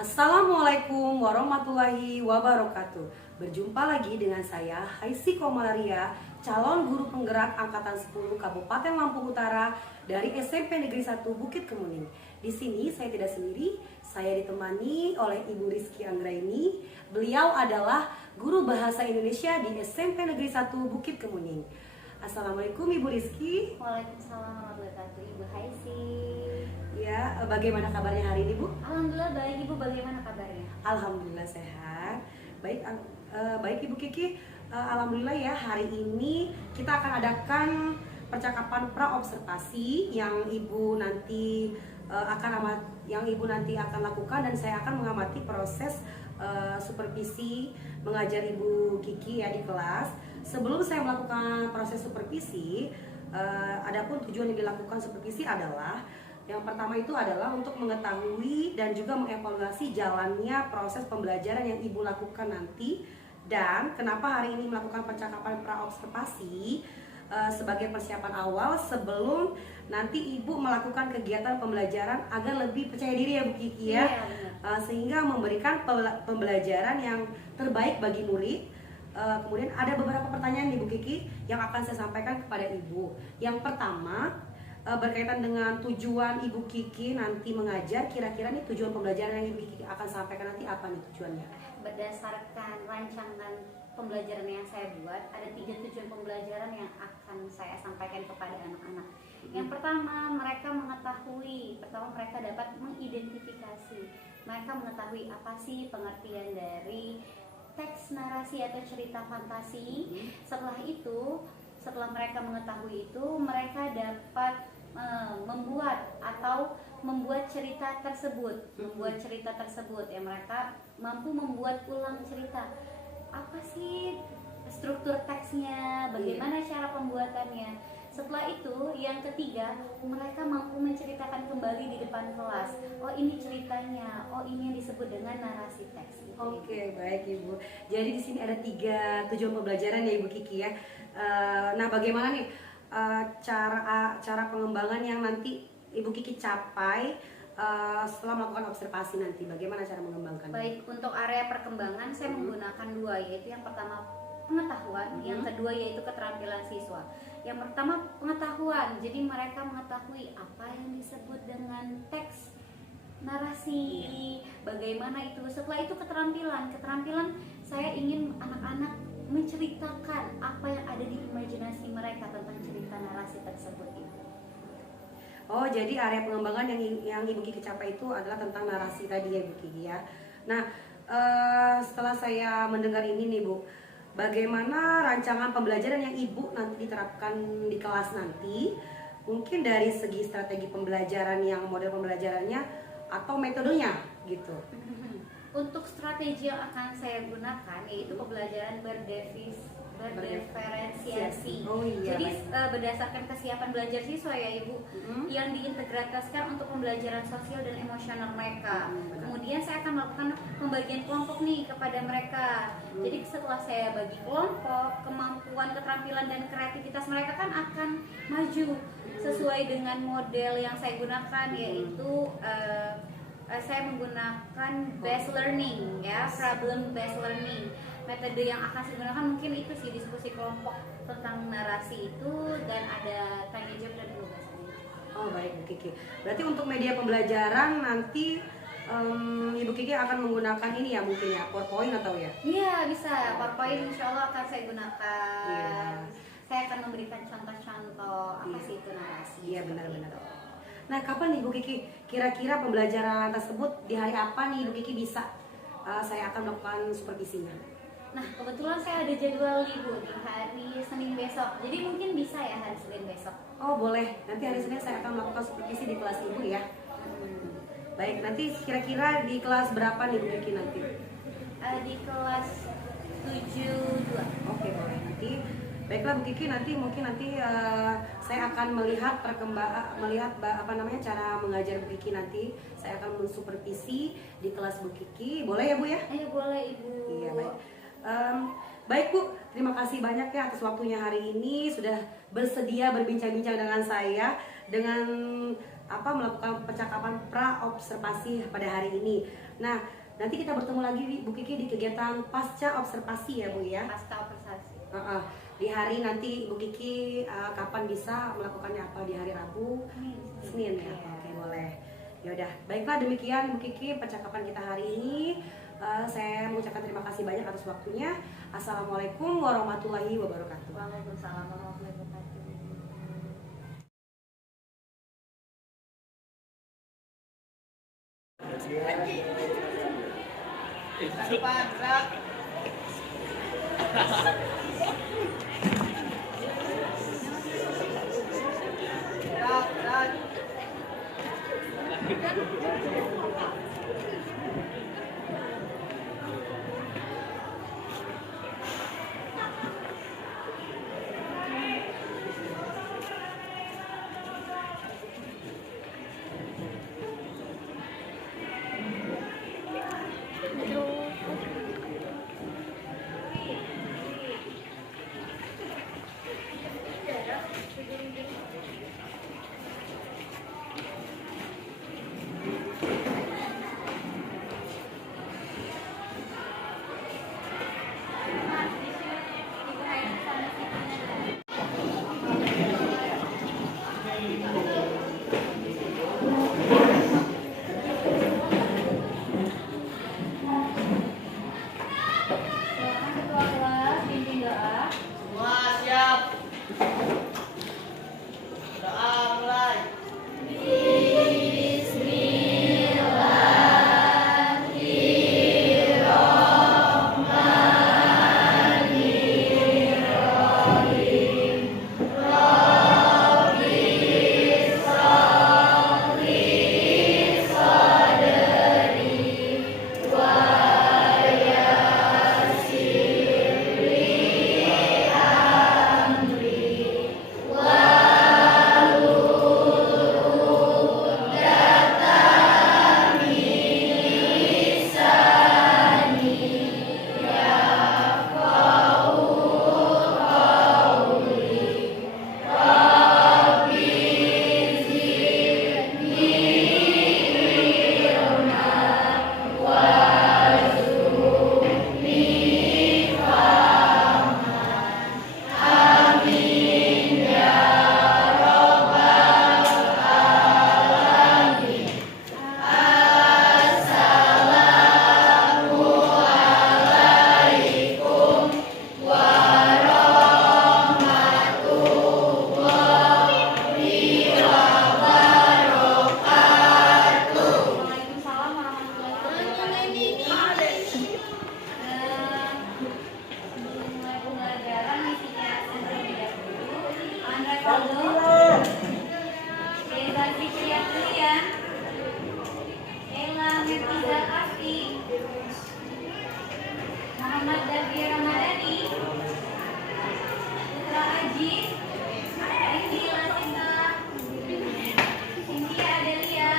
Assalamualaikum warahmatullahi wabarakatuh. Berjumpa lagi dengan saya Haisi Komalaria, calon guru penggerak angkatan 10 Kabupaten Lampung Utara dari SMP Negeri 1 Bukit Kemuning. Di sini saya tidak sendiri, saya ditemani oleh Ibu Rizky Anggraini. Beliau adalah guru bahasa Indonesia di SMP Negeri 1 Bukit Kemuning. Assalamualaikum Ibu Rizky. Waalaikumsalam warahmatullahi wabarakatuh, Ibu Haisi. Ya, bagaimana kabarnya hari ini Bu? Alhamdulillah baik, Ibu. Bagaimana kabarnya? Alhamdulillah sehat. Baik, baik Ibu Kiki. Alhamdulillah ya, hari ini kita akan adakan percakapan pra-observasi yang Ibu nanti akan lakukan, dan saya akan mengamati proses supervisi mengajar Ibu Kiki ya di kelas. Sebelum saya melakukan proses supervisi, adapun tujuan yang dilakukan supervisi adalah yang pertama itu adalah untuk mengetahui dan juga mengevaluasi jalannya proses pembelajaran yang Ibu lakukan nanti, dan kenapa hari ini melakukan percakapan pra-observasi sebagai persiapan awal sebelum nanti Ibu melakukan kegiatan pembelajaran agar lebih percaya diri ya Bu Kiki ya, sehingga memberikan pembelajaran yang terbaik bagi murid. Kemudian ada beberapa pertanyaan nih Bu Kiki yang akan saya sampaikan kepada Ibu. Yang pertama, berkaitan dengan tujuan Ibu Kiki nanti mengajar, kira-kira nih tujuan pembelajaran yang Ibu Kiki akan sampaikan nanti apa nih tujuannya? Berdasarkan rancangan pembelajaran yang saya buat, ada 3 tujuan pembelajaran yang akan saya sampaikan kepada anak-anak. Yang pertama, mereka dapat mengidentifikasi, mereka mengetahui apa sih pengertian dari teks narasi atau cerita fantasi. Setelah mereka mengetahui itu, mereka dapat membuat cerita tersebut, ya, mereka mampu membuat ulang cerita. Apa sih struktur teksnya, bagaimana cara pembuatannya. Setelah itu, yang ketiga, mereka mampu menceritakan kembali di depan kelas. Oh, ini ceritanya. Oh, ini yang disebut dengan narasi teks. Oke, baik Ibu. Jadi di sini ada 3 tujuan pembelajaran ya Ibu Kiki ya. Nah, bagaimana nih cara pengembangan yang nanti Ibu Kiki capai setelah melakukan observasi nanti? Bagaimana cara mengembangkan? Baik, untuk area perkembangan saya menggunakan 2, yaitu yang pertama pengetahuan, yang kedua yaitu keterampilan siswa. Yang pertama pengetahuan, jadi mereka mengetahui apa yang disebut dengan teks narasi, bagaimana itu. Setelah itu keterampilan saya ingin anak-anak menceritakan apa yang ada di imajinasi mereka tentang cerita narasi tersebut itu. Oh, jadi area pengembangan yang Ibu Kiki capai itu adalah tentang narasi tadi ya Ibu Kiki ya. Nah, setelah saya mendengar ini nih Bu, bagaimana rancangan pembelajaran yang Ibu nanti diterapkan di kelas nanti? Mungkin dari segi strategi pembelajaran, yang model pembelajarannya atau metodenya gitu. Untuk strategi yang akan saya gunakan yaitu pembelajaran berdiferensiasi. Oh, iya. Jadi berdasarkan kesiapan belajar siswa ya Ibu, yang diintegrasikan untuk pembelajaran sosial dan emosional mereka. Kemudian saya akan melakukan pembagian kelompok nih kepada mereka. Jadi setelah saya bagi kelompok, kemampuan, keterampilan dan kreativitas mereka kan akan maju sesuai dengan model yang saya gunakan, yaitu saya menggunakan based learning ya, problem based learning. Metode yang akan saya gunakan mungkin itu sih, diskusi kelompok tentang narasi itu, dan ada tanya jawab dan tugasan. Oh, baik Bu Kiki. Berarti untuk media pembelajaran nanti Ibu Kiki akan menggunakan ini ya, mungkin ya, PowerPoint atau ya? Iya, bisa. PowerPoint insya Allah akan saya gunakan. Iya. Saya akan memberikan contoh-contoh apa sih itu narasi. Iya, benar-benar. Nah, kapan nih Bu Kiki kira-kira pembelajaran tersebut, di hari apa nih Bu Kiki bisa saya akan melakukan supervisinya? Nah, kebetulan saya ada jadwal libur di hari Senin besok, jadi mungkin bisa ya hari Senin besok. Oh, boleh. Nanti hari Senin saya akan melakukan supervisi di kelas Ibu ya. Baik, nanti kira-kira di kelas berapa nih Bu Kiki nanti? Di kelas 72. Oke, boleh. Nanti baiklah Bu Kiki, mungkin nanti saya akan melihat cara mengajar Bu Kiki nanti. Saya akan mensupervisi di kelas Bu Kiki. Boleh ya Bu ya? Boleh Ibu. Iya, baik. Baik Bu, terima kasih banyak ya atas waktunya hari ini sudah bersedia berbincang-bincang dengan saya dengan melakukan percakapan pra-observasi pada hari ini. Nah, nanti kita bertemu lagi Bu Kiki di kegiatan pasca observasi ya Bu ya. Pasca observasi. Di hari nanti Bu Kiki kapan bisa melakukannya, apa di hari Rabu? Senin ya. Oke, boleh. Ya udah, baiklah demikian Bu Kiki percakapan kita hari ini. Saya mengucapkan terima kasih banyak atas waktunya. Assalamualaikum warahmatullahi wabarakatuh. Waalaikumsalam warahmatullahi wabarakatuh. Ketua kelas pimpin doa. Semua siap. Doa mulai. Waalaikumsalam warahmatullahi wabarakatuh. Sebelum mulai pembelajaran, misinya terlebih dahulu. Andre Faldo, Reza Fitriya ya. Ella Mirza Afi, Muhammad Davi Ramadhani, Putra Aji, Indi Lasinta, Cynthia Adelia,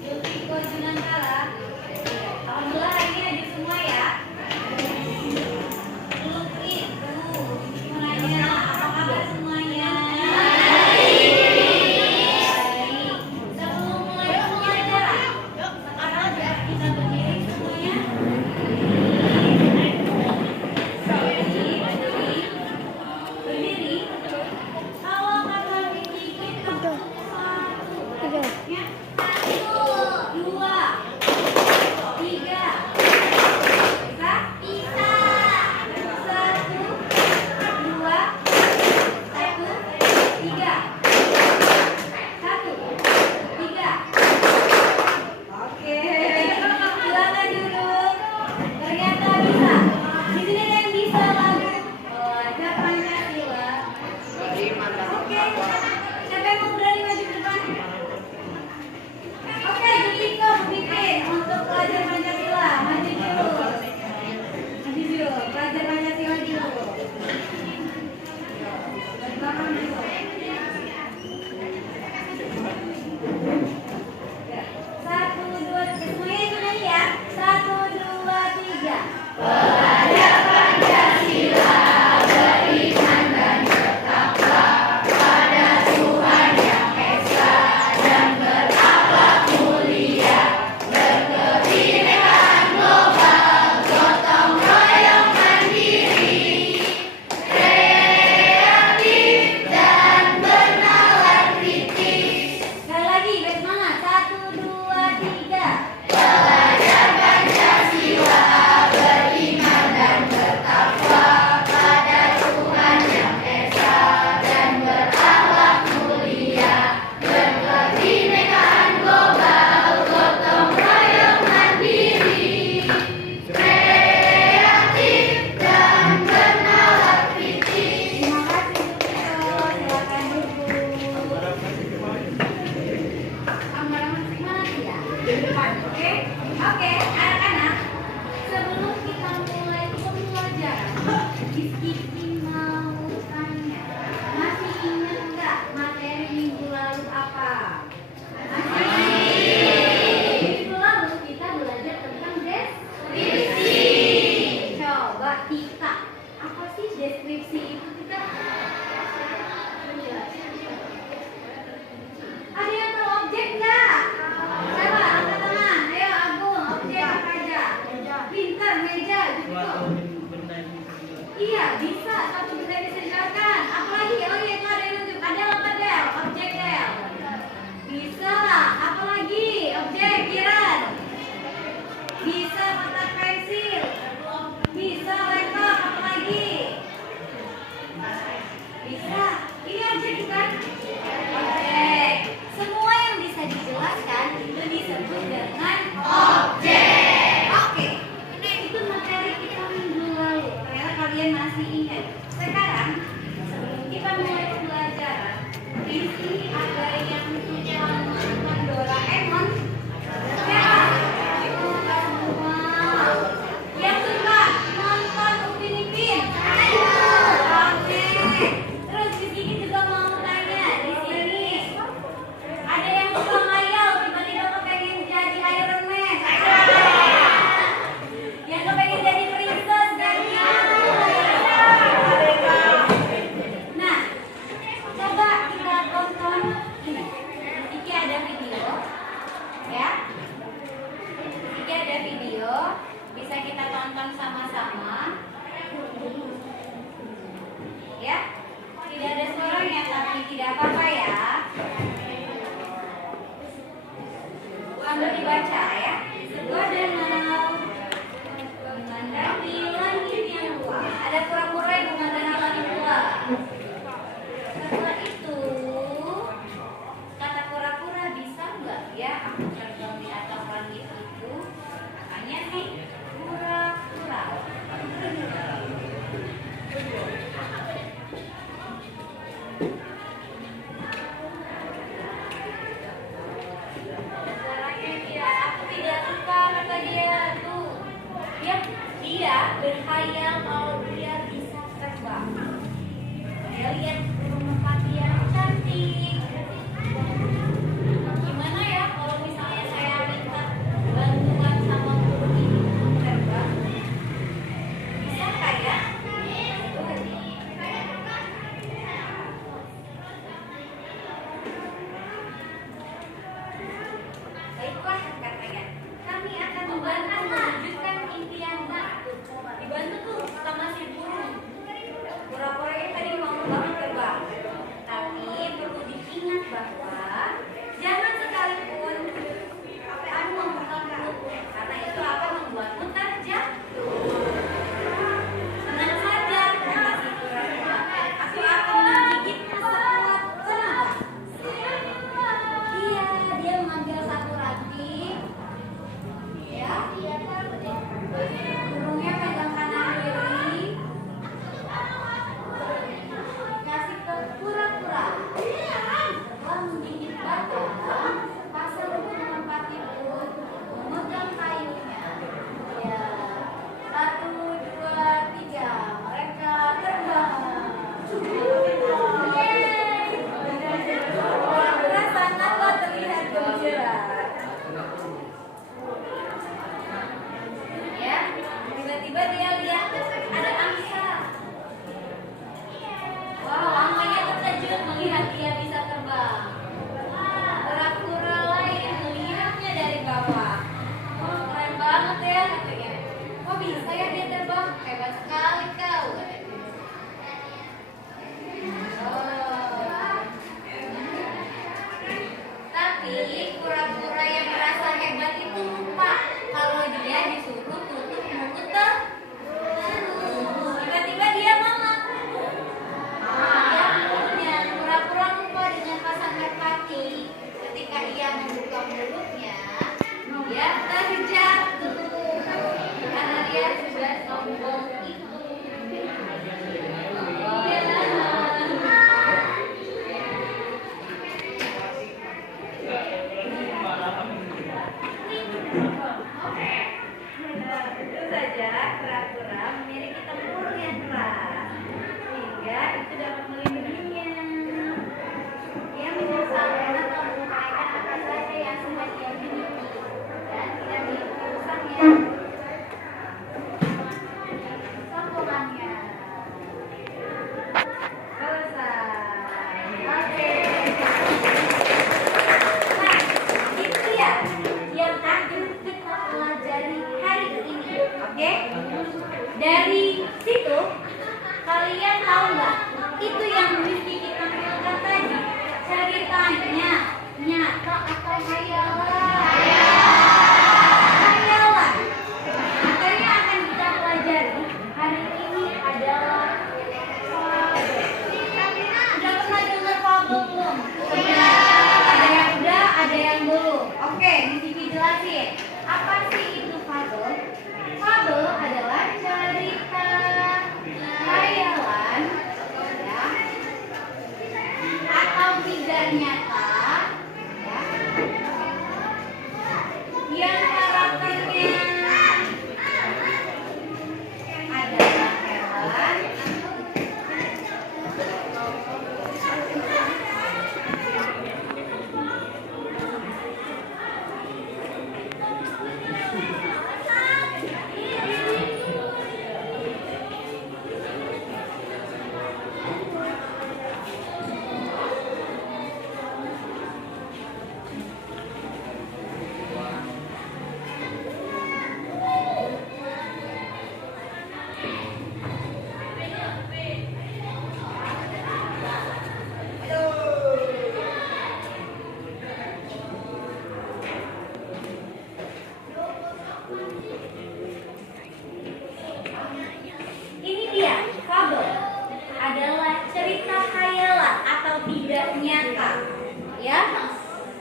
Yulfiko Junantara. Alhamdulillah hari ini hadir semua ya. Lutfi, menanya apa kabar semuanya? baca ya. Sebuah danau menandai langit yang luas. Ada kura-kura yang memandang langit luas. Setelah itu, kata kura-kura, bisa nggak ya aku terbang di atas langit itu? Makanya nih, kura-kura. Suaranya dia, aku tidak suka, kata dia tuh. Dia berkhayal kalau dia bisa terbang. Dia lihat burung merpati yang cantik. Gimana ya kalau misalnya saya minta bantuan sama burung ini untuk terbang? Bisa kayak? Baiklah, katanya. Kami akan membantu mewujudkan impianmu. Dibantu tuh sama si burung. Kura-kura yang tadi mau banget terbang. Tapi perlu diingat bahwa jangan sekalipun kamu membuka mulut, karena itu akan membuatmu terjatuh. Tenang saja, kata si kura-kura. Aku akan menggigitmu sekuat-kuat. Iya, dia mengambil satu ranting. Ya, burungnya pegang kanan kiri. Kasih ke kura-kura. Setelah menggigit batang, pasang burung merpati pun memegang kayunya. Ya, 1, 2, 3, mereka terbang. Yeay! Kura-kura sangatlah terlihat gembira. Ya, tiba-tiba dia lihat ada angsa. Wow, angsanya terkejut melihat dia bisa terbang. Kura-kura lain melihatnya dari bawah. Oh, keren banget ya, katanya. Kok bisa ya dia terbang? Hebat sekali kau, katanya. Oh. Tapi kura-kura yang merasa hebat itu lupa kalau dia disuruh tutup mulut terus. Tiba-tiba dia ngomong. Ya mulutnya, kura-kura lupa dengan pasang merpati. Ketika ia membuka mulutnya, dia terjatuh karena dia sudah sombong itu. Tentu saja kura-kura memiliki tempur yang keras sehingga itu dapat melindunginya. Dia menyesalkan atau menguraikan apa saja yang sudah dia miliki dan tidak memiliki urusannya. Sombongannya selesai. Oke. Nah, itu ya yang akan kita pelajari hari ini. Oke? Dari situ kalian tahu nggak? Itu yang mesti kita tampilkan tadi. Ceritanya nyata atau hayalan? Hayalan. Materi yang akan kita pelajari hari ini adalah fabel. Udah pernah dengar fabel belum? Ada yang udah, ada yang belum. Oke, Misi jelasin. Apa sih itu fabel? Fabel adalah cerita hayalan ya, atau tidak nyata ya, yang karakternya adalah hewan nyata, ya,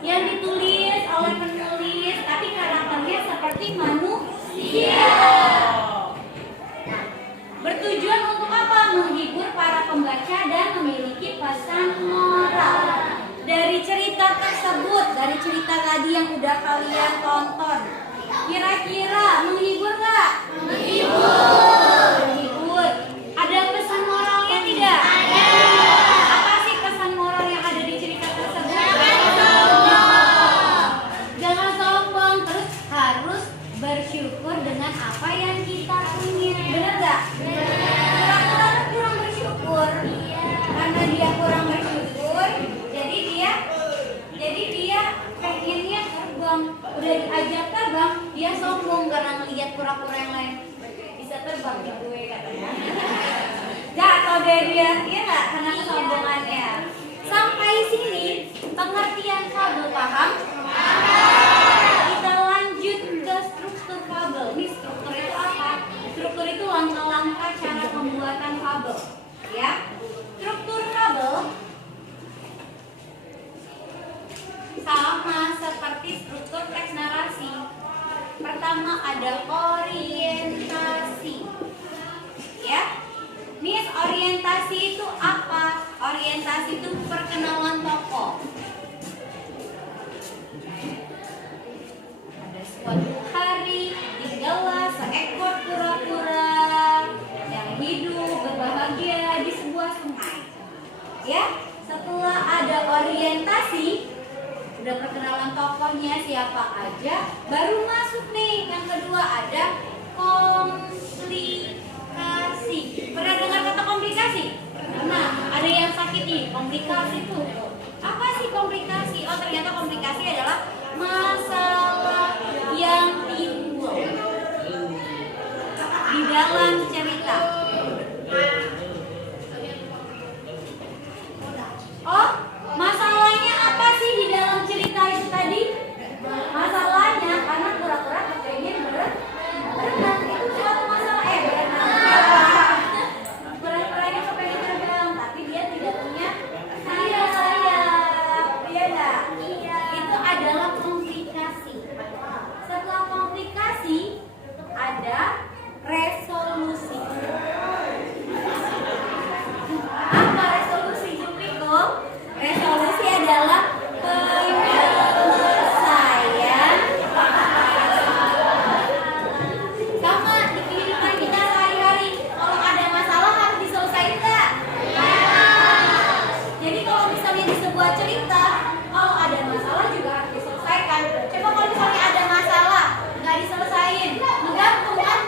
yang ditulis oleh penulis, tapi karakternya seperti manusia. Bertujuan untuk apa? Menghibur para pembaca dan memiliki pesan moral. Dari cerita tersebut, dari cerita tadi yang udah kalian tonton, kira-kira menghibur nggak? Menghibur. Menghibur. Ada pesan moralnya tidak? Ada. Apa sih pesan moral yang ada di cerita tersebut? Jangan sombong. Terus harus bersyukur dengan apa yang kita punya. Benar nggak? Pura-pura kurang bersyukur. Karena dia kurang bersyukur, jadi dia pengennya terbang. Udah diajak terbang, dia sombong karena ngeliat kura-kura yang lain bisa terbang di gue katanya. Jatuh deh dia, iya nggak? Karena kesombongannya. Sampai sini pengertian fabel paham? Kita lanjut ke struktur fabel. Ini struktur itu apa? Struktur itu langkah-langkah cara pembuatan fabel. Ya, struktur fabel sama seperti struktur teks narasi. Pertama ada orientasi. Ya, Miss, orientasi itu apa? Orientasi itu perkenalan tokoh. Ada suatu hari tinggallah seekor kura-kura yang hidup berbahagia di sebuah sungai. Ya, setelah ada orientasi, udah perkenalan tokohnya siapa aja, baru masuk nih yang kedua ada komplikasi. Pernah dengar kata komplikasi? Pernah. Ada yang sakit nih, komplikasi tuh apa sih komplikasi? Oh, ternyata komplikasi adalah masalah yang timbul di dalam cerita. Oh, masalahnya apa sih di dalam cerita itu tadi? Masalahnya karena kura-kura kepengen berenang, itu suatu masalah. Berenang. Kura-kuranya kepengen terbang, tapi dia tidak punya sayap. Iya enggak? Iya. Itu adalah komplikasi. Setelah komplikasi ada resolusi. Apa resolusi, Jupiko? Resolusi adalah penyelesaian. Sama di kehidupan kita sehari-hari, kalau ada masalah harus diselesaikan nggak? Jadi kalau misalnya di sebuah cerita, kalau ada masalah juga harus diselesaikan. Coba kalau misalnya ada masalah nggak diselesain, menggantung kan?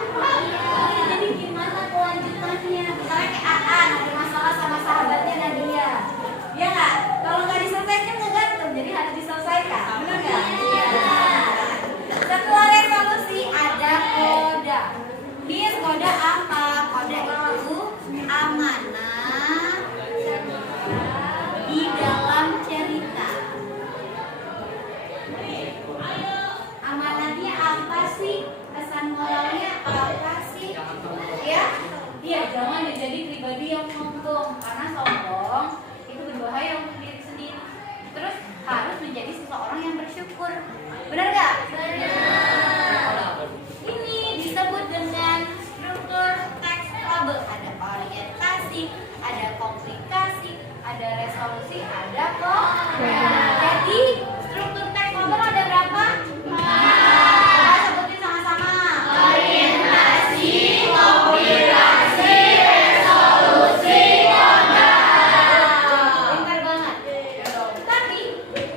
Jadi gimana kelanjutannya? Misalnya kayak Aan ada masalah sama sahabatnya Nadia, ya nggak? Kalau nggak diselesaikan ngegantung, jadi harus diselesaikan, benar nggak? Iya. Setelah resolusi ada koda. Miss, koda apa? Koda itu amanah di dalam cerita. Amanatnya apa sih? Pesan moralnya apa sih? Ya, jangan jadi pribadi yang sombong, karena sombong itu berbahaya untuk diri sendiri. Terus harus menjadi seseorang yang bersyukur. Benar nggak? Benar. Ini disebut dengan struktur teks fabel. Ada orientasi, ada komplikasi, ada resolusi, ada koda. Jadi struktur teks fabel ada berapa? Kita sebutin sama-sama. Orientasi, komplikasi, resolusi, koda. Pintar banget. Tapi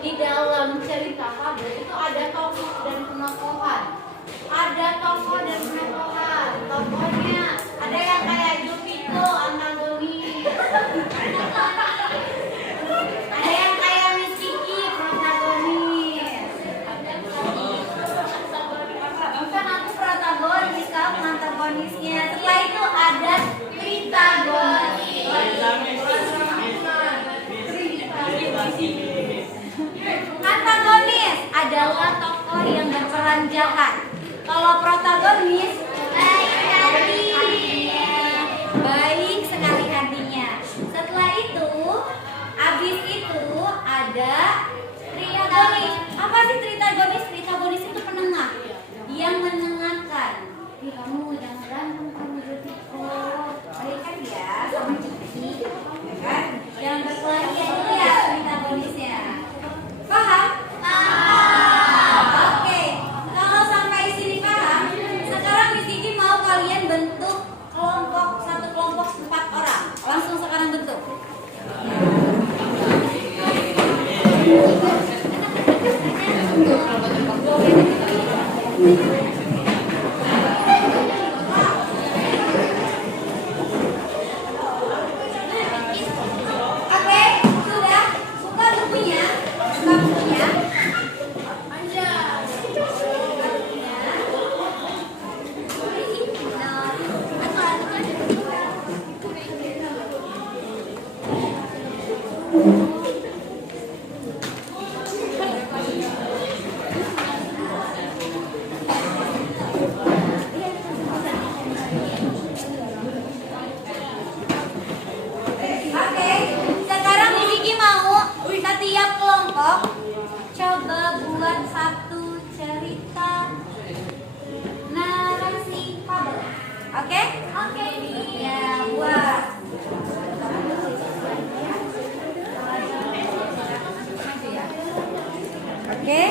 di dalam cerita fabel itu ada tokoh dan penokohan. Ada tokoh dan penokohan. Tokohnya ada yang kayak Jupiko, antagonis. Ada yang kayak Miss Kiki, protagonis. Bukan aku protagonis, kamu antagonisnya. Setelah itu ada tritagonis. Antagonis adalah tokoh yang berperan jahat. Kalau protagonis baik sekali hatinya. Setelah itu, habis itu ada tritagonis. Apa sih tritagonis? Tritagonis itu penengah yang menengahkan. Ih, kamu jangan berantem kamu jadi baikan ya sama Cici, ya kan? Yang berkelahi itu ya tritagonisnya. Paham? Oke. Kalau sampai sini paham, sekarang Miss Kiki mau kalian bentuk satu kelompok 4 orang. Langsung sekarang bentuk. Oke, sudah. Buka bukunya. Buka bukunya. Oke, sekarang Miss Kiki mau setiap kelompok coba buat satu cerita narasi fabel. Oke? Oke, ya buat. Oke.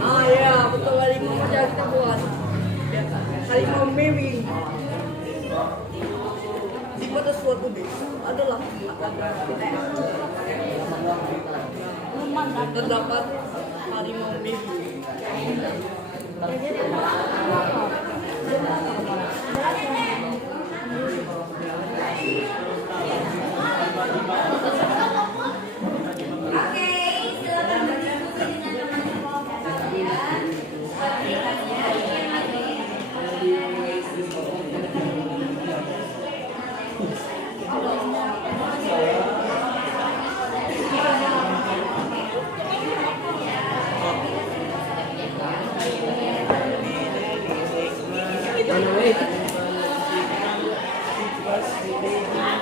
Ah ya, betul harimau macam kita buat. Harimau Mary. Di pada suatu desa adalah terdapat harimau Mary. Oke, silakan berdiskusi dengan teman-teman kalian.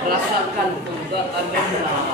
Rasakan kebakaran dalam.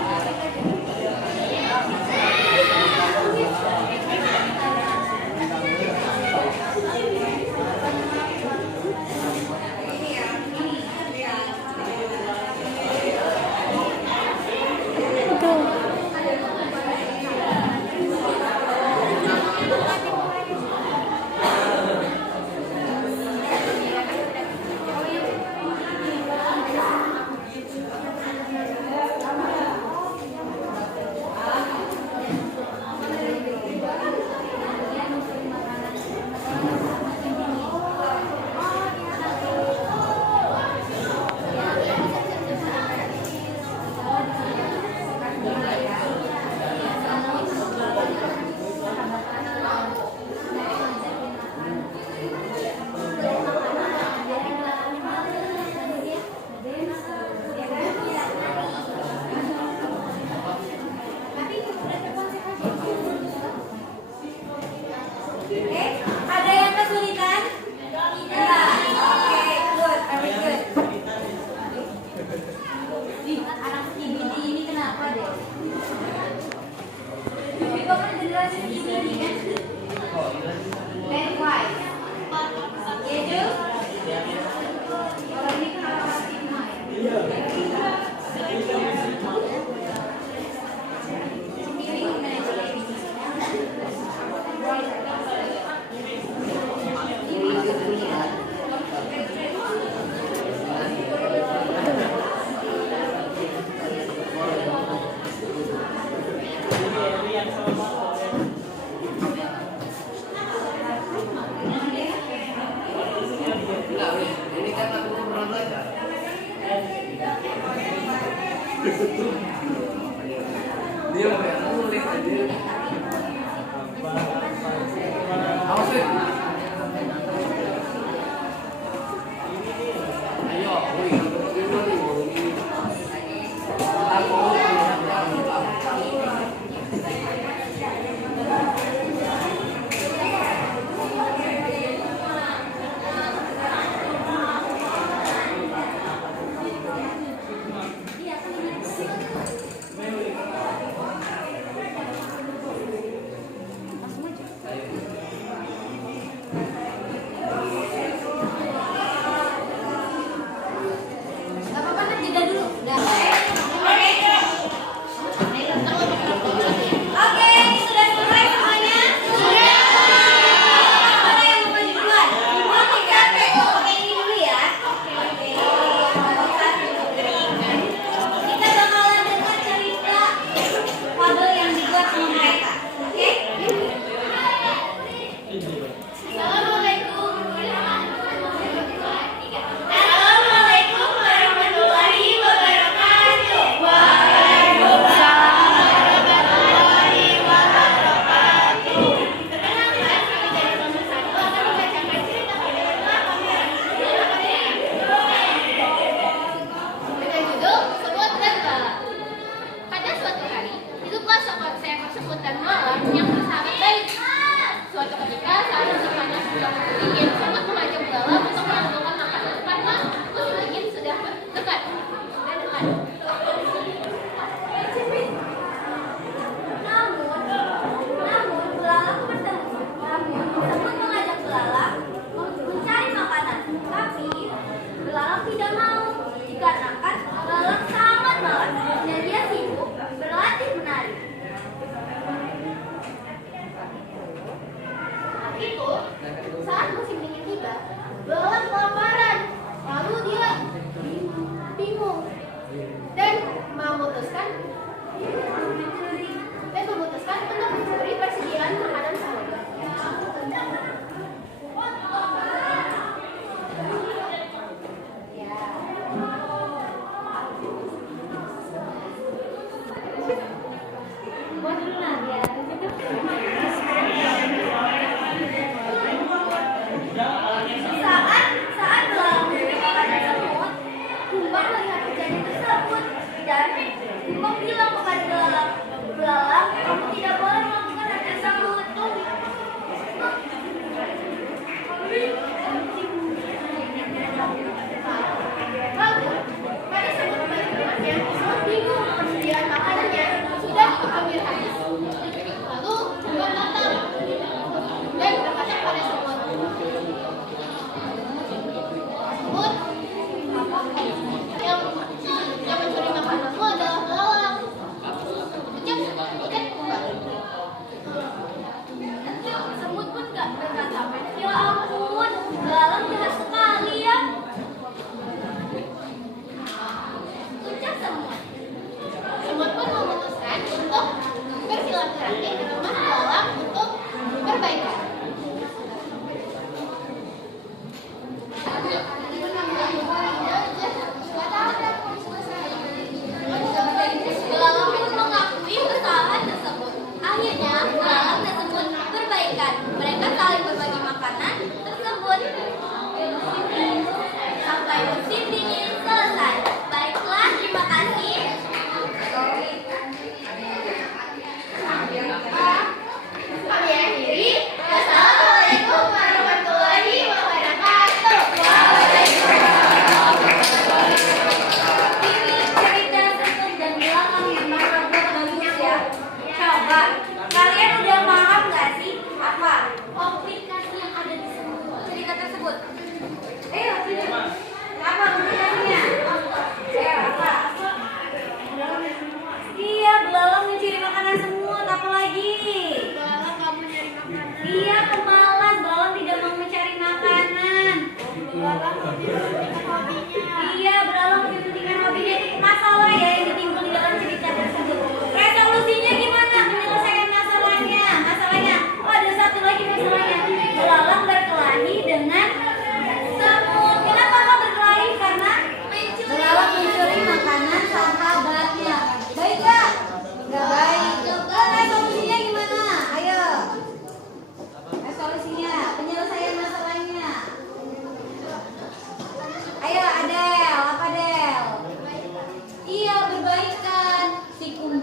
Dia kayak nulis aja. Awas deh. Ayo, wih,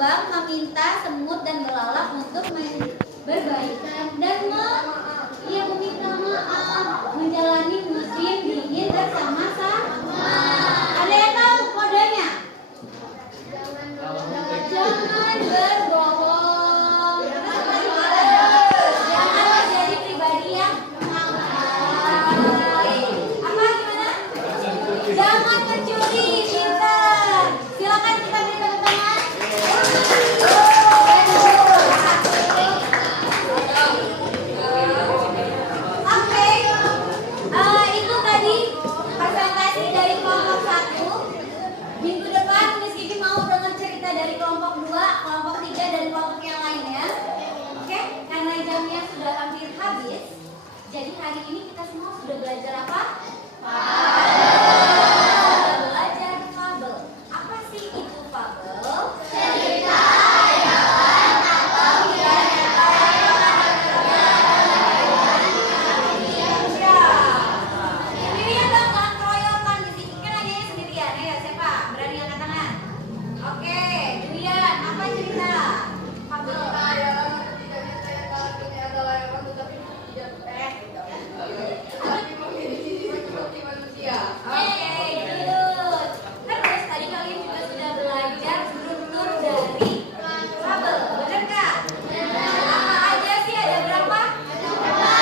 kembang meminta semut dan belalang untuk berbaikan dan meminta maaf, menjalani musim dingin bersama-sama. Ada yang tahu kodenya? Jangan berbohong. Jangan menjadi pribadi yang apa gimana? Jangan mencuri, pintar. Silakan kita beri tepuk tangan. Oke, itu tadi presentasi dari kelompok 1. Minggu depan Miss Kiki mau dengar cerita dari kelompok 2, kelompok 3 dan kelompok yang lainnya. Oke, karena jamnya sudah hampir habis, jadi hari ini kita semua sudah belajar apa? Sudah belajar fabel. Apa sih itu fabel? Cerita hayalan atau cerita sendirian dong, jangan keroyokan. Miss Kiki kan nanyanya sendirian. Ayo siapa? Berani angkat tangan? Oke, Julian, apa cerita? Fabel. Good. Terus tadi kalian juga sudah belajar struktur dari fabel, benar nggak? Apa aja sih? Ada berapa? Apa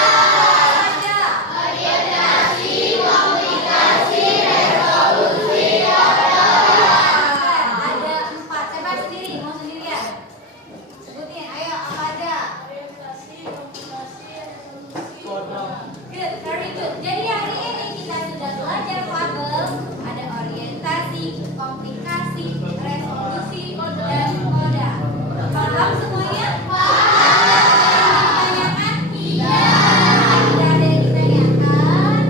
aja? Orientasi, komunikasi, resolusi. Ada 4. Coba sendiri, mau sendirian? Sebutin, ayo apa aja? Good, very good. Jadi hari ini kita sudah belajar fabel. Ada orientasi, komplikasi, resolusi, dan moda. Paham semuanya? Paham. Ditanyakan? Iya. Tidak ada yang ditanyakan.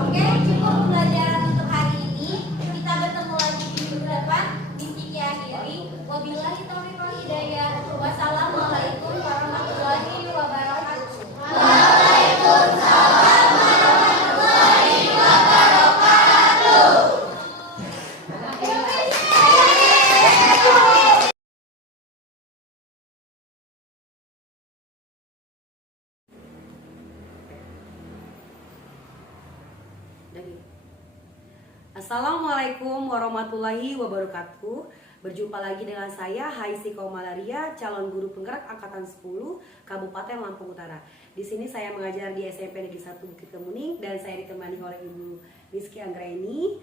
Oke, cukup pembelajaran untuk hari ini. Kita bertemu lagi di minggu depan. Miss Kiki akhiri. Wabillahi taufiq wal hidayah. Wassalamualaikum warahmatullahi wabarakatuh. Assalamualaikum warahmatullahi wabarakatuh. Berjumpa lagi dengan saya Haisi Komalaria, calon guru penggerak angkatan 10 Kabupaten Lampung Utara. Di sini saya mengajar di SMP Negeri 1 Bukit Kemuning dan saya ditemani oleh Ibu Rizky Anggraini.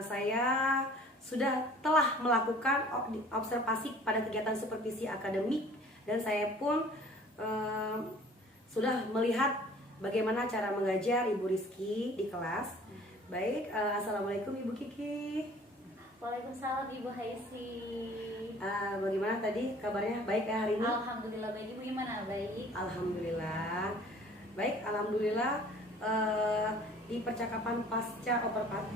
Saya telah melakukan observasi pada kegiatan supervisi akademik dan saya pun sudah melihat bagaimana cara mengajar Ibu Rizky di kelas. Baik, assalamualaikum Ibu Kiki. Waalaikumsalam Ibu Haisi. Bagaimana tadi kabarnya? Baik ya hari ini? Alhamdulillah baik. Ibu gimana? Baik. Alhamdulillah. Baik, alhamdulillah. Di percakapan pasca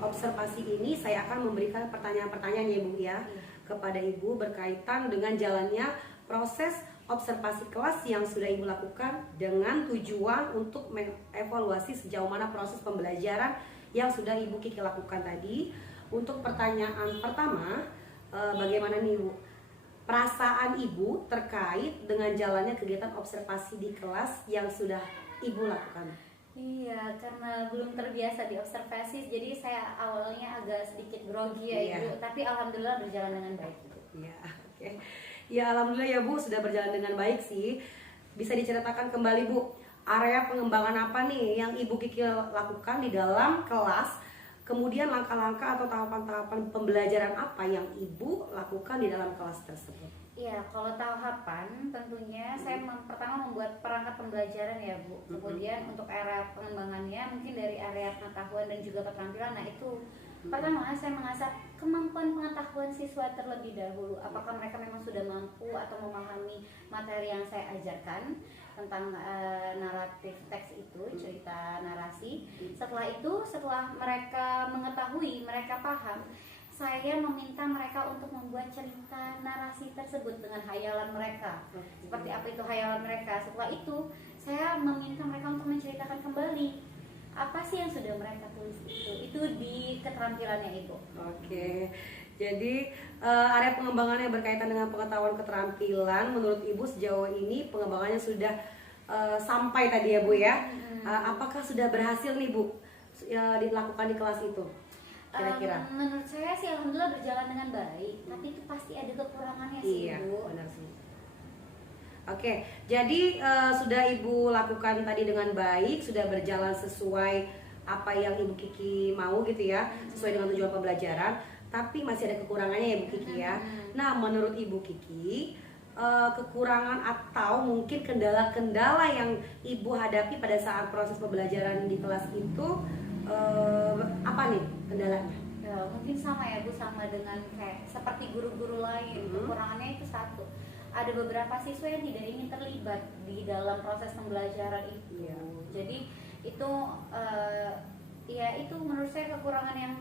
observasi ini saya akan memberikan pertanyaan-pertanyaan ya Bu ya kepada Ibu berkaitan dengan jalannya proses observasi kelas yang sudah Ibu lakukan dengan tujuan untuk mengevaluasi sejauh mana proses pembelajaran yang sudah Ibu Kiki lakukan tadi. Untuk pertanyaan pertama, bagaimana nih Ibu perasaan Ibu terkait dengan jalannya kegiatan observasi di kelas yang sudah Ibu lakukan? Iya, karena belum terbiasa di observasi, jadi saya awalnya agak sedikit grogi ya Ibu, tapi alhamdulillah berjalan dengan baik. Iya, oke. Ya alhamdulillah ya Bu, sudah berjalan dengan baik sih. Bisa diceritakan kembali Bu, area pengembangan apa nih yang Ibu Kiki lakukan di dalam kelas? Kemudian langkah-langkah atau tahapan-tahapan pembelajaran apa yang Ibu lakukan di dalam kelas tersebut? Iya, kalau tahapan tentunya saya pertama membuat perangkat pembelajaran ya Bu. Kemudian untuk area pengembangannya mungkin dari area pengetahuan dan juga keterampilan. Nah itu pertama saya mengasah kemampuan pengetahuan siswa terlebih dahulu. Apakah mereka memang sudah mampu atau memahami materi yang saya ajarkan tentang naratif teks itu, cerita narasi. Setelah itu, setelah mereka mengetahui, mereka paham, saya meminta mereka untuk membuat cerita narasi tersebut dengan hayalan mereka. Seperti apa itu hayalan mereka. Setelah itu, saya meminta mereka untuk menceritakan kembali apa sih yang sudah mereka tulis itu di keterampilannya Ibu. Oke, jadi area pengembangan yang berkaitan dengan pengetahuan keterampilan menurut Ibu sejauh ini pengembangannya sudah sampai tadi ya Bu ya. Apakah sudah berhasil nih Bu dilakukan di kelas itu? Kira-kira? Menurut saya sih alhamdulillah berjalan dengan baik, tapi itu pasti ada kekurangannya sih Iya, Ibu. benar sih. Oke, jadi sudah Ibu lakukan tadi dengan baik, sudah berjalan sesuai apa yang Ibu Kiki mau gitu ya, sesuai dengan tujuan pembelajaran. Tapi masih ada kekurangannya ya Bu Kiki ya. Nah, menurut Ibu Kiki, kekurangan atau mungkin kendala-kendala yang Ibu hadapi pada saat proses pembelajaran di kelas itu apa nih kendalanya? Ya, mungkin sama ya Bu, sama dengan kayak seperti guru-guru lain. Kekurangannya itu satu, ada beberapa siswa yang tidak ingin terlibat di dalam proses pembelajaran itu. Iya. Jadi itu ya itu menurut saya kekurangan yang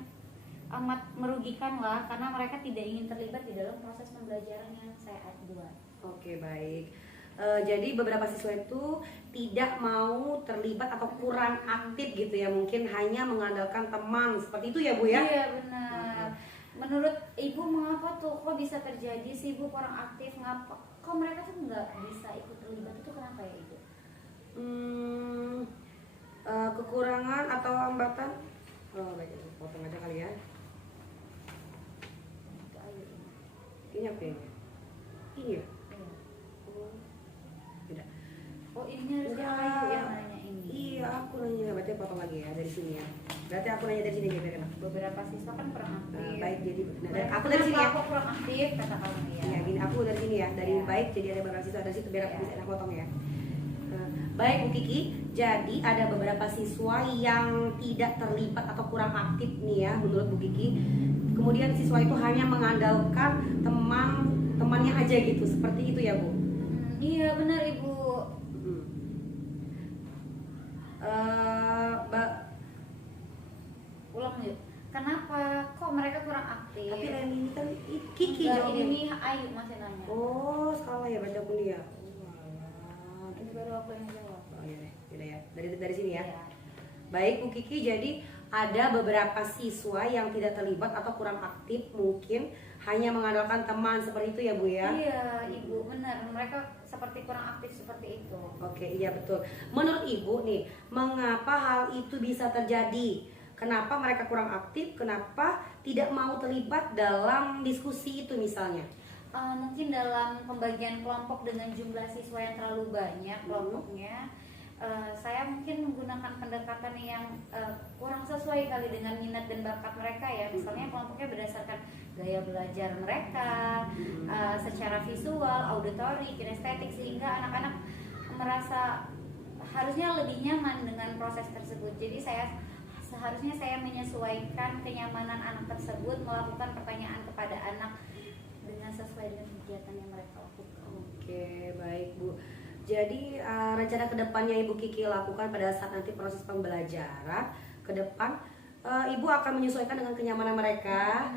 amat merugikan lah, karena mereka tidak ingin terlibat di dalam proses pembelajaran yang saya buat. Oke, baik. Jadi beberapa siswa itu tidak mau terlibat atau kurang aktif gitu ya, mungkin hanya mengandalkan teman seperti itu ya Bu ya? Iya benar. Menurut Ibu mengapa tuh kok bisa terjadi sih Bu kurang aktif, ngapa kok mereka tuh nggak bisa ikut terlibat, itu kenapa ya Ibu? Kekurangan atau hambatan? Baik, potong aja kali ya. Ini apa ini? Ini ya? Tidak. Oh ini harusnya Enggak. Ayu yang nanya ini. Iya, aku nanya. Berarti potong lagi ya dari sini ya. Berarti aku nanya dari sini aja biar enak. Beberapa siswa kan kurang aktif. Baik, jadi Mereka aku dari sini ya. kenapa kurang aktif kata kamu ya. Iya, gini aku dari sini ya. Dari Iya. baik jadi ada beberapa siswa dari situ biar aku Iya. bisa enak potong ya. Baik Bu Kiki, jadi ada beberapa siswa yang tidak terlibat atau kurang aktif nih ya menurut Bu Kiki. Kemudian siswa itu hanya mengandalkan teman-temannya aja gitu, seperti itu ya Bu? Iya benar Ibu. Ulang yuk. Kenapa kok mereka kurang aktif? Tapi lain ini kan Kiki Enggak, jawabnya. ini Ayu masih nanya. Oh, salah ya baca aku nih ya. Ini baru aku yang jawab. Oh iya deh, yaudah ya. Dari sini ya. Iya. Baik Bu Kiki, jadi ada beberapa siswa yang tidak terlibat atau kurang aktif, mungkin hanya mengandalkan teman seperti itu ya Bu ya? Iya Ibu, benar. Mereka seperti kurang aktif seperti itu. Oke, iya betul. Menurut Ibu nih, mengapa hal itu bisa terjadi? Kenapa mereka kurang aktif? Kenapa tidak mau terlibat dalam diskusi itu misalnya? Mungkin dalam pembagian kelompok dengan jumlah siswa yang terlalu banyak kelompoknya, saya mungkin menggunakan pendekatan yang kurang sesuai kali dengan minat dan bakat mereka ya. Misalnya kelompoknya berdasarkan gaya belajar mereka, secara visual, auditori, kinestetik, sehingga anak-anak merasa harusnya lebih nyaman dengan proses tersebut. Jadi seharusnya saya menyesuaikan kenyamanan anak tersebut, melakukan pertanyaan kepada anak dengan sesuai dengan kegiatan yang mereka lakukan. Oke, baik Bu. Jadi rencana kedepannya Ibu Kiki lakukan pada saat nanti proses pembelajaran ke depan, Ibu akan menyesuaikan dengan kenyamanan mereka,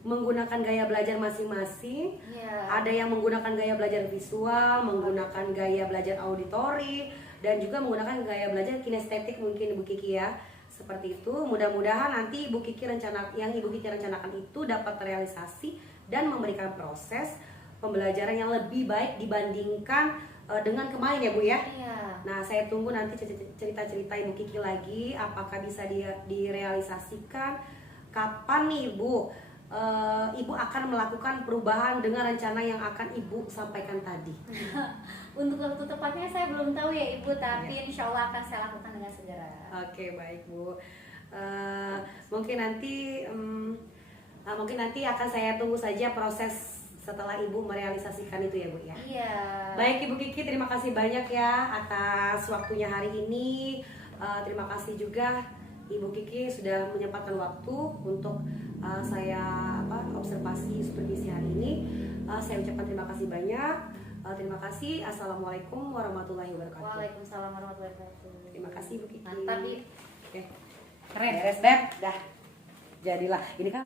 menggunakan gaya belajar masing-masing. Ya. Ada yang menggunakan gaya belajar visual, menggunakan gaya belajar auditori, dan juga menggunakan gaya belajar kinestetik mungkin Ibu Kiki ya. Seperti itu. Mudah-mudahan nanti Ibu Kiki rencanakan itu dapat terrealisasi dan memberikan proses pembelajaran yang lebih baik dibandingkan dengan kemarin ya Bu ya. Iya. Nah, saya tunggu nanti cerita-cerita Ibu Kiki lagi, apakah bisa direalisasikan, kapan nih Ibu Ibu akan melakukan perubahan dengan rencana yang akan Ibu sampaikan tadi. Untuk waktu tepatnya saya belum tahu ya Ibu, tapi insya Allah akan saya lakukan dengan segera. Oke, baik Bu. Mungkin nanti akan saya tunggu saja proses setelah Ibu merealisasikan itu ya Bu ya. Iya. Baik Ibu Kiki, terima kasih banyak ya atas waktunya hari ini. Terima kasih juga Ibu Kiki sudah menyempatkan waktu untuk saya observasi supervisi hari ini. Saya ucapkan terima kasih banyak. Terima kasih. Assalamualaikum warahmatullahi wabarakatuh. Waalaikumsalam warahmatullahi wabarakatuh. Terima kasih Bu Kiki. Mantap, Ibu. Oke. Keren. Beres, Beb. Dah. Jadilah. Ini kan